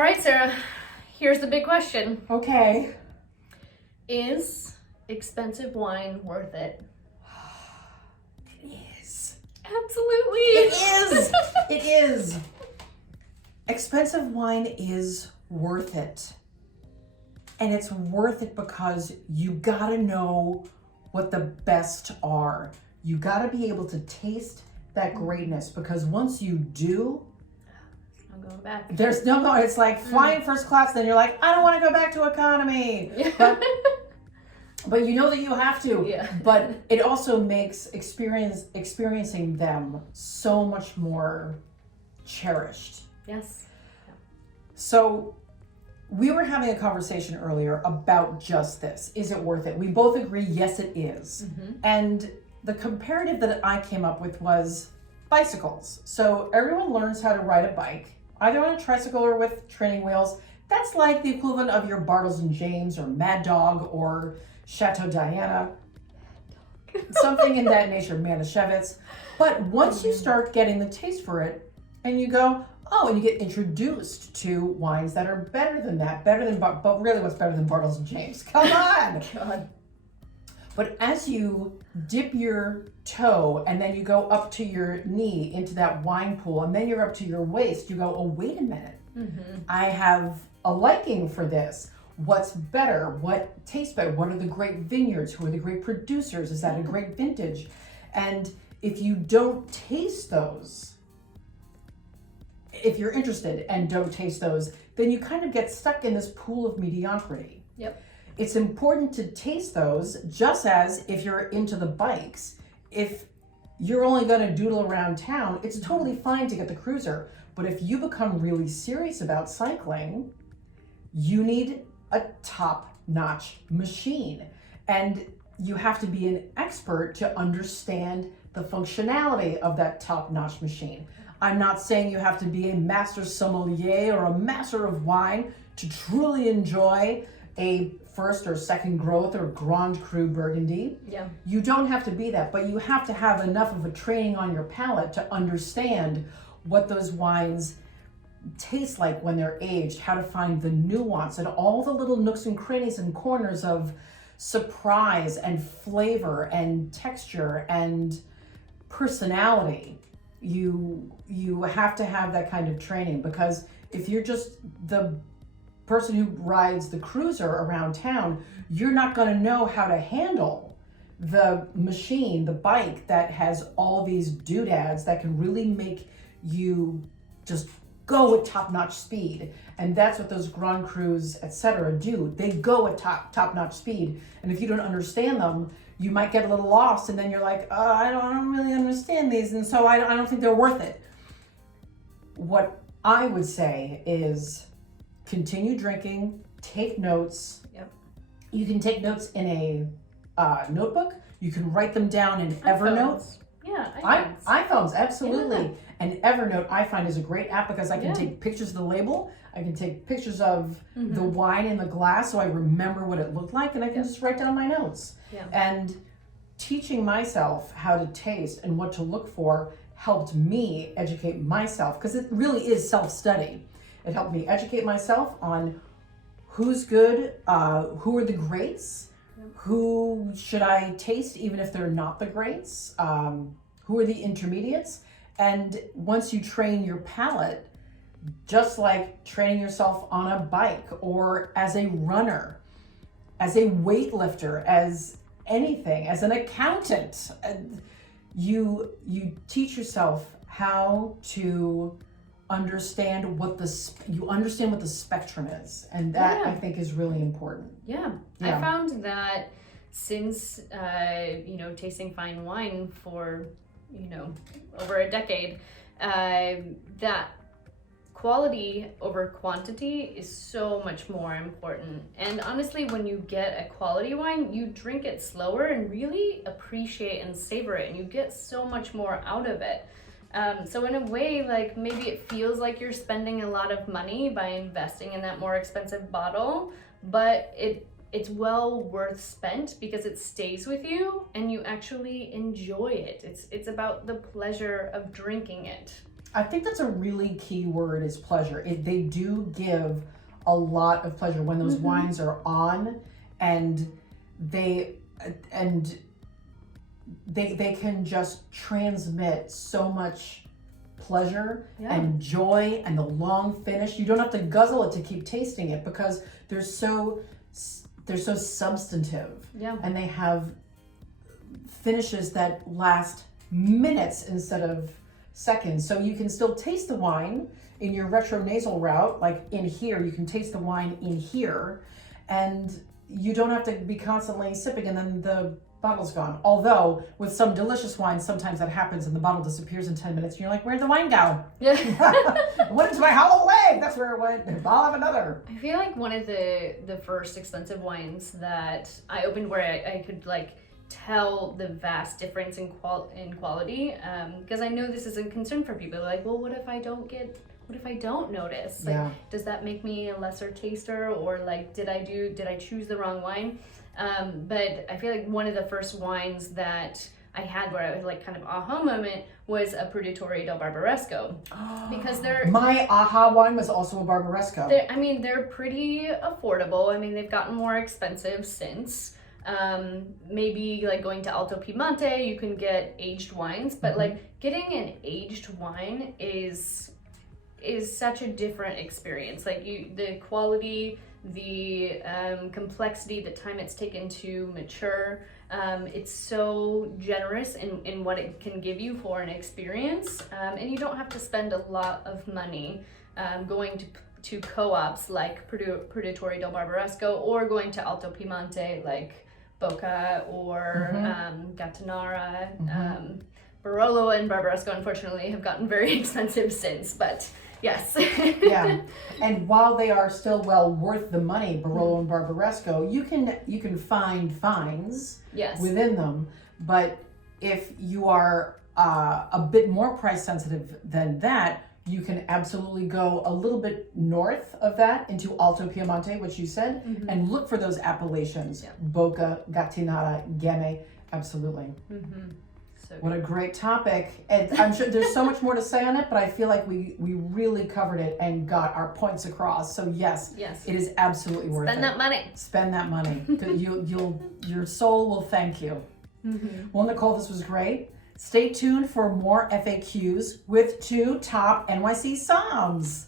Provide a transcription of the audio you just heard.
right, Sarah, here's the big question. Okay. Is expensive wine worth it? It is. Absolutely. It is. It is. Expensive wine is worth it. And it's worth it because you gotta know what the best are. You gotta be able to taste that greatness, because once you do, I'm going back. there's no, it's like flying first class, then you're like, I don't want to go back to economy. But you know that you have to. Yeah. But it also makes experiencing them so much more cherished. Yes. So we were having a conversation earlier about just this. Is it worth it? We both agree, yes, it is. Mm-hmm. And the comparative that I came up with was bicycles. So everyone learns how to ride a bike, either on a tricycle or with training wheels. That's like the equivalent of your Bartles and James or Mad Dog or Chateau Diana, something in that nature, Manischewitz. But once you start getting the taste for it and you go, oh, and you get introduced to wines that are better than that, but really what's better than Bartles and James? Come on! God. But as you dip your toe and then you go up to your knee into that wine pool and then you're up to your waist, you go, oh, wait a minute. Mm-hmm. I have a liking for this. What's better? What tastes better? What are the great vineyards? Who are the great producers? Is that a great vintage? And if you don't taste those, if you're interested and don't taste those, then you kind of get stuck in this pool of mediocrity. Yep. It's important to taste those, just as if you're into the bikes. If you're only going to doodle around town, it's totally fine to get the cruiser. But if you become really serious about cycling, you need a top-notch machine. And you have to be an expert to understand the functionality of that top-notch machine. I'm not saying you have to be a master sommelier or a master of wine to truly enjoy a first or second growth or Grand Cru Burgundy. Yeah. You don't have to be that, but you have to have enough of a training on your palate to understand what those wines taste like when they're aged, how to find the nuance and all the little nooks and crannies and corners of surprise and flavor and texture and personality. You have to have that kind of training, because if you're just the person who rides the cruiser around town, you're not going to know how to handle the machine, the bike that has all these doodads that can really make you just go at top-notch speed. And that's what those Grand Crus, etc. do. They go at top-notch speed. And if you don't understand them, you might get a little lost, and then you're like, I don't really understand these, and so I don't think they're worth it. What I would say is continue drinking, take notes. Yep. You can take notes in a notebook. You can write them down in Evernote. Yeah, iPhones, absolutely. Yeah. And Evernote, I find, is a great app because I can take pictures of the label. I can take pictures of the wine in the glass so I remember what it looked like, and I can just write down my notes. Yeah. And teaching myself how to taste and what to look for helped me educate myself, because it really is self-study. It helped me educate myself on who's good, who are the greats, who should I taste even if they're not the greats, who are the intermediates. And once you train your palate, just like training yourself on a bike or as a runner, as a weightlifter, as anything, as an accountant, you teach yourself how to understand what the spectrum is, and that I think is really important. Yeah. I found that since tasting fine wine for over a decade, that quality over quantity is so much more important. And honestly, when you get a quality wine, you drink it slower and really appreciate and savor it, and you get so much more out of it. So in a way, like, maybe it feels like you're spending a lot of money by investing in that more expensive bottle, but it's well worth spent because it stays with you and you actually enjoy it. It's about the pleasure of drinking it. I think that's a really key word is pleasure. They do give a lot of pleasure when those wines are on, and they can just transmit so much pleasure and joy and the long finish. You don't have to guzzle it to keep tasting it because they're so substantive. Yeah. And they have finishes that last minutes instead of seconds. So you can still taste the wine in your retronasal route, like in here, you can taste the wine in here, and you don't have to be constantly sipping and then the bottle's gone. Although with some delicious wines, sometimes that happens and the bottle disappears in 10 minutes and you're like, where'd the wine go? Yeah. It went into my hollow leg. That's where it went. I'll have another. I feel like one of the first expensive wines that I opened where I could like tell the vast difference in quality, because I know this is a concern for people. Like, well, what if I don't notice? Like, does that make me a lesser taster, or like did I choose the wrong wine? But I feel like one of the first wines that I had where I was like kind of aha moment was a Produttore del Barbaresco, because my aha wine was also a Barbaresco. They're pretty affordable. I mean, they've gotten more expensive since. Maybe like going to Alto Piemonte, you can get aged wines, but like getting an aged wine is such a different experience. Like the quality, the complexity, the time it's taken to mature, it's so generous in what it can give you for an experience, and you don't have to spend a lot of money going to co-ops like Produttore del Barbaresco, or going to Alto Piemonte like Bocca or Gattinara. Barolo and Barbaresco, unfortunately, have gotten very expensive since, but yes. Yeah, and while they are still well worth the money, Barolo and Barbaresco, you can find finds within them. But if you are a bit more price sensitive than that, you can absolutely go a little bit north of that into Alto Piemonte, which you said, and look for those appellations. Bocca, Gattinara, Gemme, absolutely. So what a great topic. And I'm sure there's so much more to say on it, but I feel like we really covered it and got our points across. So yes, it is absolutely worth it. Spend that money. Spend that money. Your soul will thank you. Well, Nicole, this was great. Stay tuned for more FAQs with 2 top NYC somms.